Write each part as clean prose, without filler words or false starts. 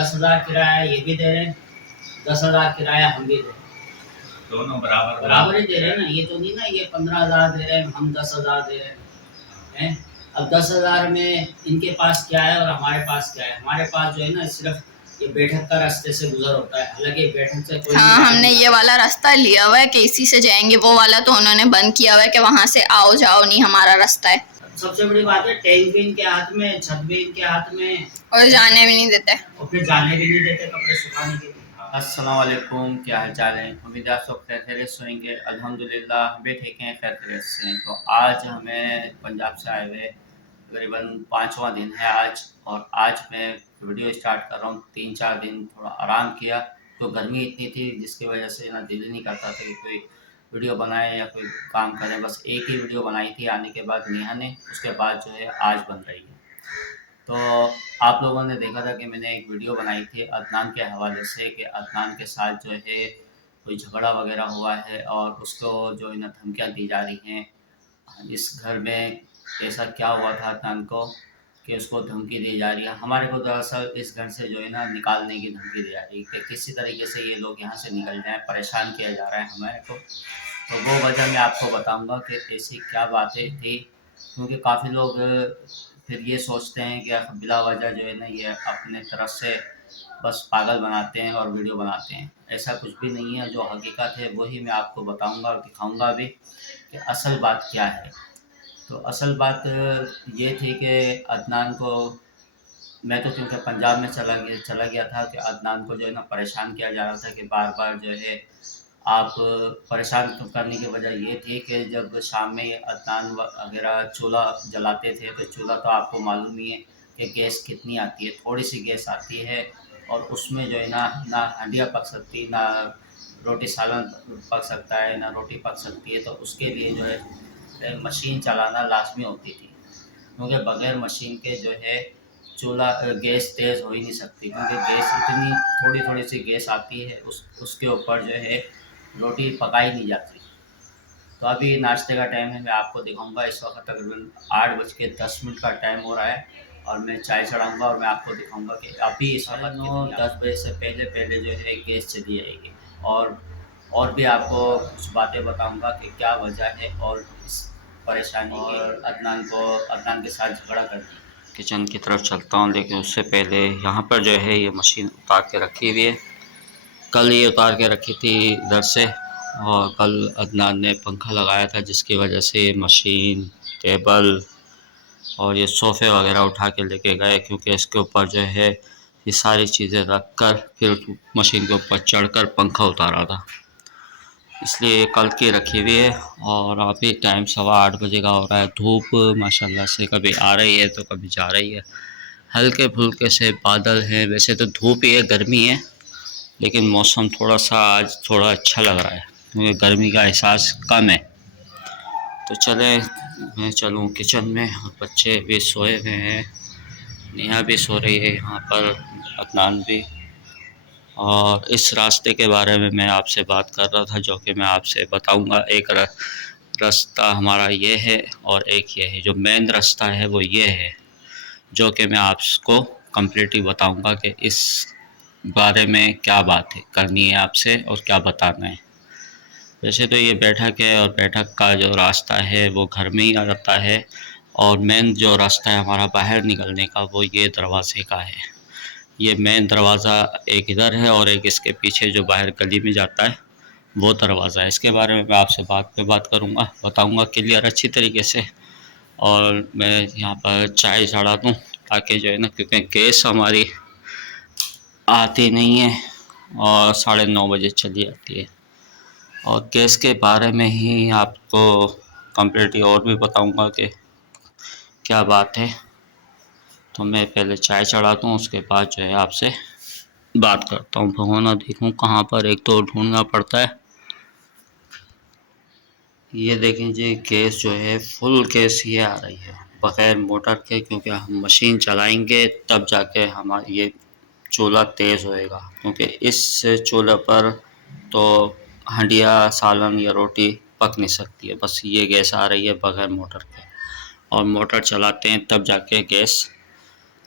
10,000 किराया ये भी दे रहे हैं, 10,000 किराया हम भी दे रहे हैं, दोनों बराबर बराबर ही दे रहे हैं ना। ये तो नहीं ना ये 15,000 दे रहे हैं, हम 10,000 दे रहे हैं। अब 10,000 में इनके पास क्या है और हमारे पास क्या है? हमारे पास जो है ना सिर्फ ये बैठक का रास्ते से गुजर होता है, हालांकि बैठक से कोई हाँ, हमने ये वाला रास्ता लिया हुआ है कि इसी से जाएंगे, वो वाला तो उन्होंने बंद किया हुआ है कि वहाँ से आओ जाओ नहीं, हमारा रास्ता है। सबसे बड़ी बात है टैंक भी इनके हाथ में, छत भी इनके हाथ में, और जाने भी नहीं देते, और फिर जाने भी नहीं देते कपड़े सुखाने के लिए। अस्सलाम वालेकुम, क्या हाल चाल है? उम्मीद है आप सब खैरियत से होंगे। अल्हम्दुलिल्लाह हम भी ठीक हैं, खैरियत से हैं। तो आज हमें पंजाब से आए हुए तकरीबन 5वां दिन है आज, और आज मैं वीडियो स्टार्ट कर रहा हूँ। 3-4 दिन थोड़ा आराम किया, तो गर्मी इतनी थी जिसकी वजह से ना दिल नहीं करता था कि कोई वीडियो बनाए या कोई काम करें। बस एक ही वीडियो बनाई थी आने के बाद नेहा ने, उसके बाद जो है आज बन रही है। तो आप लोगों ने देखा था कि मैंने एक वीडियो बनाई थी अदनान के हवाले से कि अदनान के साथ जो है कोई झगड़ा वगैरह हुआ है और उसको जो है ना धमकियाँ दी जा रही हैं। इस घर में ऐसा क्या हुआ था अदनान को कि उसको धमकी दी जा रही है। हमारे को दरअसल इस घर से जो है ना निकालने की धमकी दी जा रही है कि किसी तरीके से ये लोग यहाँ से निकल जाएँ, परेशान किया जा रहा है हमारे को। तो वो वजह मैं आपको बताऊँगा कि ऐसी क्या बातें थी, क्योंकि काफ़ी लोग फिर ये सोचते हैं कि बिला वजह जो है ना ये अपने तरफ से बस पागल बनाते हैं और वीडियो बनाते हैं। ऐसा कुछ भी नहीं है, जो हकीकत है वही मैं आपको बताऊंगा और दिखाऊंगा भी कि असल बात क्या है। तो असल बात ये थी कि अदनान को, मैं तो क्योंकि पंजाब में चला गया था कि अदनान को जो है ना परेशान किया जा रहा था कि बार बार जो है आप परेशान करने की वजह ये थी कि जब शाम में अदनान वगैरह चूल्हा जलाते थे, तो चूल्हा तो आपको मालूम ही है कि गैस कितनी आती है, थोड़ी सी गैस आती है और उसमें जो है ना ना हंडिया पक सकती, ना रोटी सालन पक सकता है, ना रोटी पक सकती है। तो उसके लिए जो है मशीन चलाना लाजमी होती थी, क्योंकि बगैर मशीन के जो है चूल्हा गैस तेज़ हो ही नहीं सकती, क्योंकि गैस इतनी थोड़ी थोड़ी सी गैस आती है, उसके ऊपर जो है रोटी पकाई नहीं जाती। तो अभी नाश्ते का टाइम है, मैं आपको दिखाऊंगा। इस वक्त तकरीबन 8:10 का टाइम हो रहा है और मैं चाय चढ़ाऊंगा और मैं आपको दिखाऊंगा कि अभी इस वक्त 9-10 बजे से पहले पहले जो है गैस चली जाएगी। और भी आपको कुछ बातें बताऊंगा कि क्या वजह है और इस परेशानी और अदनान के साथ झगड़ा कर दिया। किचन की तरफ चलता हूँ, लेकिन उससे पहले यहाँ पर जो है ये मशीन उतार के रखी हुई है। कल ये उतार के रखी थी इधर से, और कल अदनान ने पंखा लगाया था जिसकी वजह से ये मशीन, टेबल और ये सोफ़े वगैरह उठा के लेके गए, क्योंकि इसके ऊपर जो है ये सारी चीज़ें रख कर फिर मशीन के ऊपर चढ़कर पंखा उतारा था, इसलिए कल की रखी हुई है। और अभी टाइम 8:15 बजे का हो रहा है। धूप माशाल्लाह से कभी आ रही है तो कभी जा रही है, हल्के फुल्के से बादल हैं। वैसे तो धूप ही है, गर्मी है, लेकिन मौसम थोड़ा सा आज थोड़ा अच्छा लग रहा है, क्योंकि गर्मी का एहसास कम है। तो चले, मैं चलूँ किचन में, और बच्चे भी सोए हुए हैं, नेहा भी सो रही है यहाँ पर, अदनान भी। और इस रास्ते के बारे में मैं आपसे बात कर रहा था, जो कि मैं आपसे बताऊंगा। एक रास्ता हमारा ये है और एक ये है। जो मेन रास्ता है वो ये है, जो कि मैं आपको कम्प्लीटली बताऊंगा कि इस बारे में क्या बात है करनी है आपसे और क्या बताना है। वैसे तो ये बैठक है, और बैठक का जो रास्ता है वो घर में ही आ जाता है, और मेन जो रास्ता है हमारा बाहर निकलने का वो ये दरवाज़े का है। ये मेन दरवाज़ा एक इधर है और एक इसके पीछे जो बाहर गली में जाता है वो दरवाज़ा है। इसके बारे में मैं आपसे बात करूँगा, बताऊँगा क्लियर अच्छी तरीके से। और मैं यहाँ पर चाय चढ़ा दूँ ताकि जो है ना, क्योंकि गैस हमारी आती नहीं है और 9:30 बजे चली आती है। और गैस के बारे में ही आपको कम्प्लीटली और भी बताऊंगा कि क्या बात है। तो मैं पहले चाय चढ़ाता हूँ, उसके बाद जो है आपसे बात करता हूँ। भगोना देखूँ कहाँ पर, एक तो ढूंढना पड़ता है। ये देखें जी, गैस जो है फुल गैस ये आ रही है बग़ैर मोटर के, क्योंकि हम मशीन चलाएंगे तब जाके हमारा ये चूल्हा तेज़ होएगा, क्योंकि इस चूल्हे पर तो हंडिया, सालन या रोटी पक नहीं सकती है। बस ये गैस आ रही है बग़ैर मोटर के, और मोटर चलाते हैं तब जाके गैस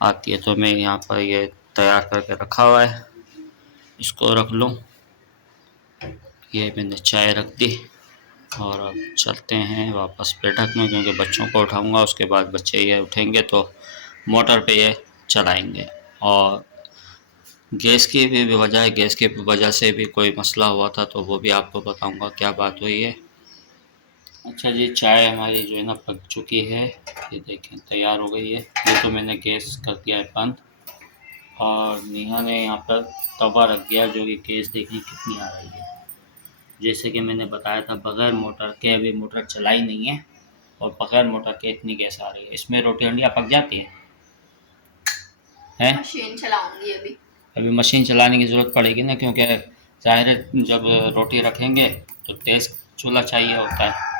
आती है। तो मैं यहाँ पर ये तैयार करके रखा हुआ है, इसको रख लूँ। ये मैंने चाय रख दी और अब चलते हैं वापस बैठक में, क्योंकि बच्चों को उठाऊंगा, उसके बाद बच्चे ये उठेंगे तो मोटर पे ये चलाएंगे। और गैस की भी वजह है, गैस की वजह से भी कोई मसला हुआ था तो वो भी आपको बताऊंगा क्या बात हुई है। अच्छा जी, चाय हमारी जो है ना पक चुकी है, ये देखें तैयार हो गई है। ये तो मैंने गैस कर दिया है बंद और नेहा ने यहाँ पर तवा रख दिया, जो कि गैस देखिए कितनी आ रही है। जैसे कि मैंने बताया था बग़ैर मोटर के अभी मोटर चलाई नहीं है और बग़ैर मोटर के इतनी गैस आ रही है। इसमें रोटी हंडिया पक जाती है? मशीन चलाऊंगी अभी मशीन चलाने की ज़रूरत पड़ेगी ना, क्योंकि ज़ाहिर है जब रोटी रखेंगे तो तेज़ चूल्हा चाहिए होता है।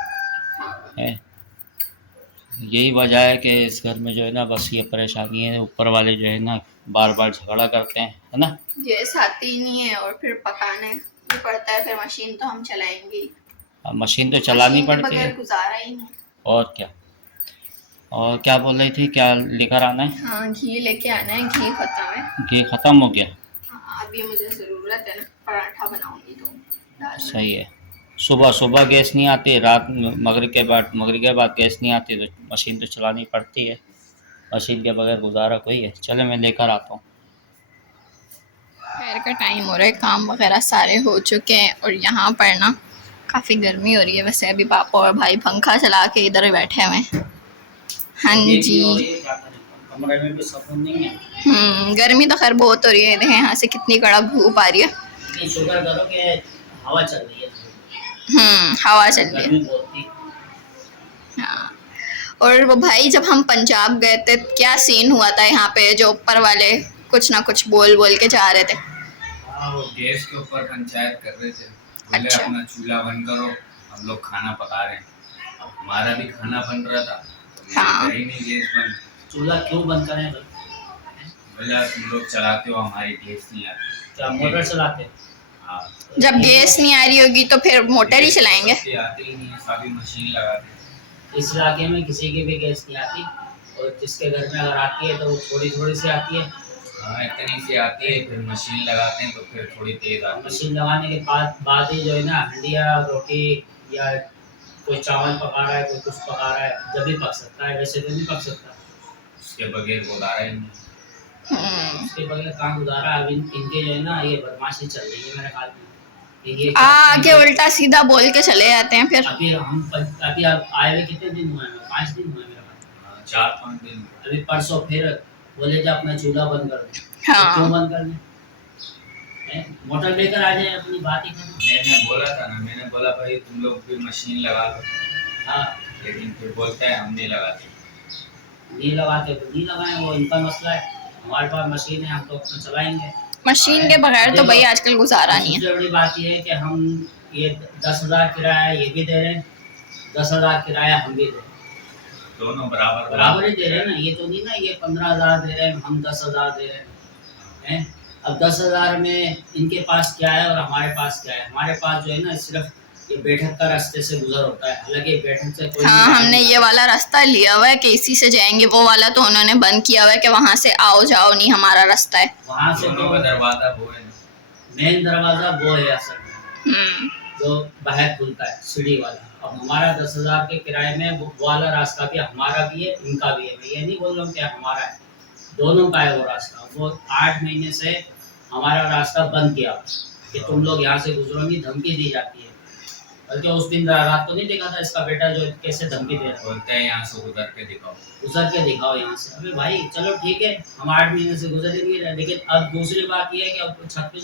यही वजह है कि इस घर में जो है ना बस ये परेशानी है, ऊपर वाले जो है ना बार बार झगड़ा करते हैं, है ना। गैस आती ही नहीं है और फिर पकाने भी पड़ता है, फिर मशीन तो हम चलाएंगे ही। अब मशीन तो चलानी पड़ती है, बगैर गुजारा ही नहीं। और क्या। और क्या बोल रही थी, क्या लेकर आना है? हाँ, घी लेके आना है, घी खत्म है। घी ख़त्म हो गया? हाँ, अभी मुझे ज़रूरत है ना, पराठा बनाऊंगी तो दाल। सही है। सुबह गैस नहीं आती, रात मगरिब के बाद गैस नहीं आती, तो मशीन तो चलानी पड़ती है। मशीन के बगैर गुजारा कोई है। चले मैं लेकर आता हूँ। दोपहर का टाइम हो रहा है, काम वगैरह सारे हो चुके हैं और यहाँ पर ना काफ़ी गर्मी हो रही है। वैसे अभी पापा और भाई पंखा चला के इधर बैठे हुए हैं। हाँ जी, कमरे में भी सुकून नहीं है। गर्मी तो खैर बहुत हो रही है। देखें यहाँ से कितनी कड़क धूप आ रही है। इतनी शुक्र करो कि हवा चल रही है। हवा चल रही है। गर्मी बहुत थी। हाँ, और वो भाई जब हम पंजाब गए थे क्या सीन हुआ था यहाँ पे, जो ऊपर वाले कुछ ना कुछ बोल के जा रहे थे। हाँ, वो गैस के ऊपर पंचायत कर रहे थे। बोले अच्छा। अपना चूल्हा बंद करो, हम लोग खाना पका रहे हैं। अब हमारा भी खाना बन रहा था तो मैंने हाँ। करी नहीं गैस बंद। चूल्हा क्यों बंद करें? बोला तुम लोग चलाते हो, हमारी गैस नहीं आती। क्या मोटर चलाते? हाँ, जब गैस नहीं आ रही होगी तो फिर मोटर ही चलाएंगे। सबकी आती ही नहीं है, सभी मशीन लगाते हैं। इस इलाके में किसी की भी गैस नहीं आती, और जिसके घर में अगर आती है तो वो थोड़ी थोड़ी सी आती है। हाँ, इतनी सी आती है, फिर मशीन लगाते हैं तो फिर थोड़ी तेज आती है। मशीन लगाने के बाद ही जो है ना हंडिया रोटी या कोई चावल पका रहा है, कोई कुछ पका रहा है, जब भी पक सकता है, वैसे तो नहीं पक सकता। उसके बगैर गुजारा ही नहीं। उसके बगैर कहाँ गुजारा। अब इनके जो है ना ये बदमाशी चल रही है मेरे ख्याल में कि ये आगे उल्टा सीधा बोल के चले जाते हैं फिर। अभी अब आए हुए कितने दिन हुए हैं? 5 दिन हुए मेरे ख्याल। 4-5 दिन। अभी परसों फिर बोले जो अपना चूल्हा बंद कर दो। हाँ। क्यों बंद कर दें? मोटर लेकर आ जाए, अपनी बात ही करें। मैंने बोला था ना, मैंने बोला भाई तुम लोग भी मशीन लगा लो। हाँ, लेकिन फिर बोलते हैं हम नहीं लगाते। नहीं लगाते तो नहीं लगाएं, वो इनका मसला है। हमारे पास मशीन है, हम तो अपना चलाएंगे। मशीन के बगैर तो भाई आजकल गुजारा नहीं है। सबसे बड़ी बात ये है कि हम ये 10,000 किराया ये भी दे रहे हैं, 10,000 किराया हम भी दे रहे हैं। दोनों बराबर बराबर ही दे रहे हैं ना। ये तो नहीं ना ये 15,000 दे रहे हैं, हम 10,000 दे रहे हैं। अब 10,000 में इनके पास क्या है और हमारे पास क्या है? हमारे पास जो है ना सिर्फ ये बैठक का रास्ते से गुजर होता है। हालांकि बैठक से कोई हाँ, हमने ये वाला रास्ता लिया हुआ है कि इसी से जाएंगे, वो वाला तो उन्होंने बंद किया हुआ है कि वहाँ से आओ जाओ नहीं हमारा रास्ता है। वहाँ से दोनों का दरवाजा वो है, मेन दरवाजा वो है असल में, हम्म, जो बाहर खुलता है सीढ़ी वाला। अब हमारा 10,000 के किराए में वो वाला रास्ता भी हमारा भी है, इनका भी है। मैं ये नहीं बोल रहा हूँ कि हमारा है, दोनों का है वो रास्ता। वो 8 महीने से हमारा रास्ता बंद किया कि तुम लोग यहाँ से गुजरो नहीं, धमकी दी जाती है। बल्कि उस दिन रात को नहीं देखा था इसका बेटा जो कैसे धमकी दे रहा है। बोलते हैं यहाँ से गुजर के दिखाओ। गुजर के दिखाओ यहाँ से। अबे भाई चलो ठीक है, हम 8 महीने से गुजर ही नहीं रहे, लेकिन अब दूसरी बात ये है कि अब छत पे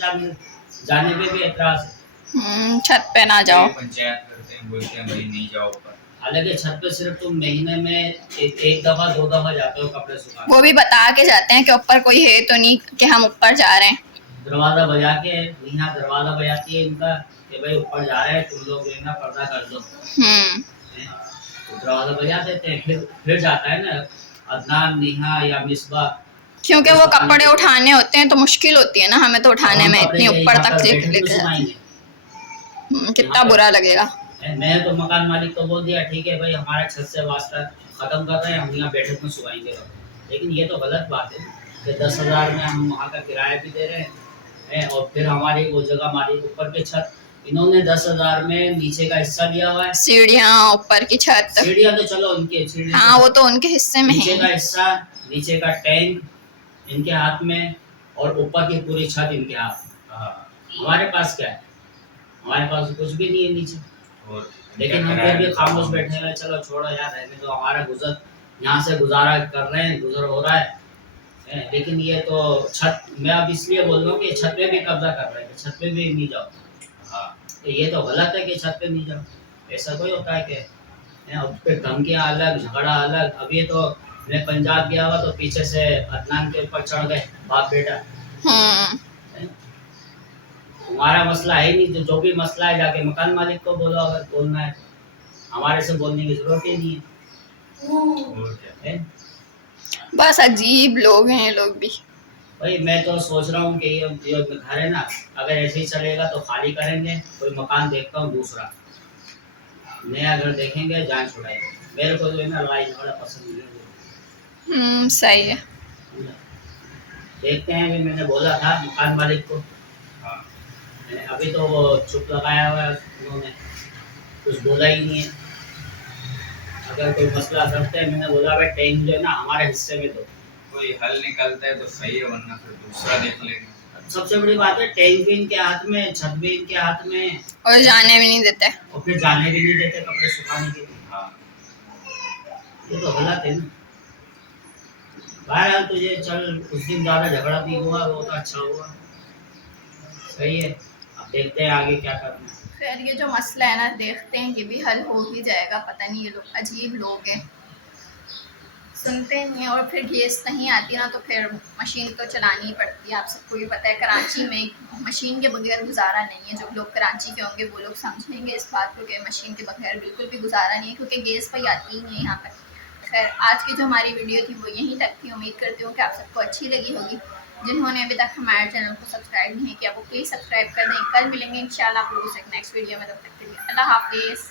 जाने पे भी एतराज है। छत पे ना जाओ। पंचायत करते हैं, बोलते हैं भाई नहीं जाओ ऊपर। हालांकि छत पे सिर्फ तुम महीने में एक दफा 2 दफा जाते हो कपड़े सुखाने। वो भी बता के जाते हैं कि ऊपर कोई है तो नहीं कि हम ऊपर जा रहे हैं। दरवाजा बजा के, यहाँ दरवाजा बजाती है इनका कि भाई ऊपर जा रहे हैं, तुम लोग जो है ना पर्दा कर दो। तो दरवाजा बजा देते हैं, फिर जाता है ना अदनान, नेहा या मिसबा। क्योंकि वो कपड़े उठाने होते हैं तो मुश्किल होती है ना हमें तो उठाने में, इतनी ऊपर तक लेके जाते। कितना बुरा लगेगा। मैं तो मकान मालिक को बोल दिया ठीक है भाई, हमारा छत से वास्ता खत्म कर रहे हैं, हम यहाँ बैठक में सुखाएंगे। लेकिन ये तो गलत बात है कि 10,000 में हम वहाँ का किराया भी दे रहे हैं और फिर हमारी वो जगह हमारी ऊपर की छत इन्होंने 10,000 में नीचे का हिस्सा लिया हुआ है। सीढ़ियाँ, ऊपर की छत। सीढ़ियाँ तो चलो उनकी सीढ़ी हाँ, वो तो उनके हिस्से में नीचे का है। हिस्सा, नीचे का टैंक इनके हाथ में और ऊपर की पूरी छत इनके हाथ में। हाँ, हमारे पास क्या है? हमारे पास कुछ भी नहीं है नीचे। और लेकिन हम फिर भी खामोश बैठे हैं, चलो छोड़ो यार रहने दो, हमारा गुजर यहाँ से गुजारा कर रहे हैं, गुजर हो रहा है। लेकिन ये तो छत, मैं अब इसलिए बोल रहा हूँ कि छत पे भी कब्जा कर रहे हैं, छत पे भी नहीं जाओ। हाँ, तो ये तो गलत है कि छत पे नहीं जाओ, ऐसा कोई होता है कि और फिर धमकियाँ अलग, झगड़ा अलग। अब ये तो मैं पंजाब गया हुआ तो पीछे से अदनान के ऊपर चढ़ गए बाप बेटा। तुम्हारा मसला है नहीं, तो जो भी मसला है जाके मकान मालिक को बोलो अगर बोलना है, हमारे से बोलने की जरूरत ही नहीं और क्या। है। बस अजीब लोग हैं ये लोग भी। भाई मैं तो सोच रहा हूँ कि ये जो घर है ना, अगर ऐसे ही चलेगा तो खाली करेंगे, कोई मकान देखता हूँ दूसरा, नया घर देखेंगे, जान छुड़ाएंगे। मेरे को जो है ना लड़ाई झगड़ा पसंद नहीं है। सही है। देखते हैं, भी मैंने बोला था मकान मालिक को, हाँ, अभी तो वो चुप लगाया हुआ है, उन्होंने कुछ बोला ही नहीं है। अगर कोई मसला करते हैं, मैंने बोला भाई टैंक जो है ना हमारे हिस्से में दो, कोई हल निकलता है तो सही है, वरना फिर दूसरा देख लेंगे। सबसे बड़ी बात है टैंक भी इनके हाथ में, छत भी इनके हाथ में, और जाने भी नहीं देते। और फिर जाने भी नहीं देते कपड़े सुखाने के लिए। हाँ, ये तो गलत है ना। बहरहाल तुझे चल, उस दिन ज़्यादा झगड़ा भी हुआ, वो तो अच्छा हुआ, सही है। अब देखते हैं आगे क्या करना है। खैर ये जो मसला है ना, देखते हैं ये भी हल हो ही जाएगा। पता नहीं ये लोग अजीब लोग हैं, सुनते नहीं हैं। और फिर गैस नहीं आती ना तो फिर मशीन तो चलानी ही पड़ती है। आप सबको भी पता है कराची में मशीन के बगैर गुजारा नहीं है। जो लोग कराची के होंगे वो लोग समझेंगे इस बात को कि मशीन के बगैर बिल्कुल भी गुजारा नहीं है, क्योंकि गैस पर आती ही नहीं है यहाँ पर। खैर आज की जो हमारी वीडियो थी वो यहीं तक थी। उम्मीद करती हूँ कि आप सबको अच्छी लगी होगी। जिन्होंने अभी तक हमारे चैनल को सब्सक्राइब नहीं किया वो प्लीज़ सब्सक्राइब कर दें। कल मिलेंगे इंशाल्लाह आप लोगों से एक नेक्स्ट वीडियो में। तब तक के लिए अल्लाह हाफिज़।